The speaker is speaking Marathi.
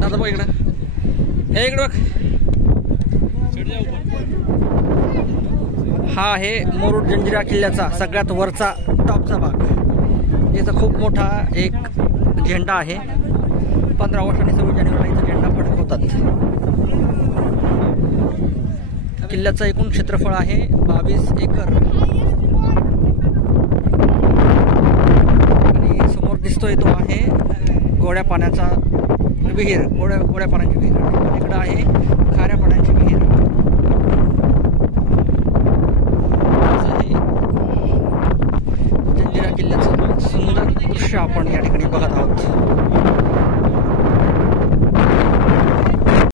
दादा बघ इकडं, हे इकडं बघ. हा आहे मुरुड जंजिरा किल्ल्याचा सगळ्यात वरचा टॉपचा भाग. याचा खूप मोठा एक झेंडा आहे. 15 ऑगस्ट आणि 26 जानेवारीला इथं झेंडा फडकवतात. किल्ल्याचं एकूण क्षेत्रफळ आहे 22 एकर. आणि समोर दिसतोय तो आहे गोड्या पाण्याचा विहीर, गोड्या पाण्याची विहीर. आणि इकडं आहे खाऱ्या पाण्याची विहीर. जंजिरा किल्ल्याचं सुंदर दृश्य आपण या ठिकाणी बघत आहोत.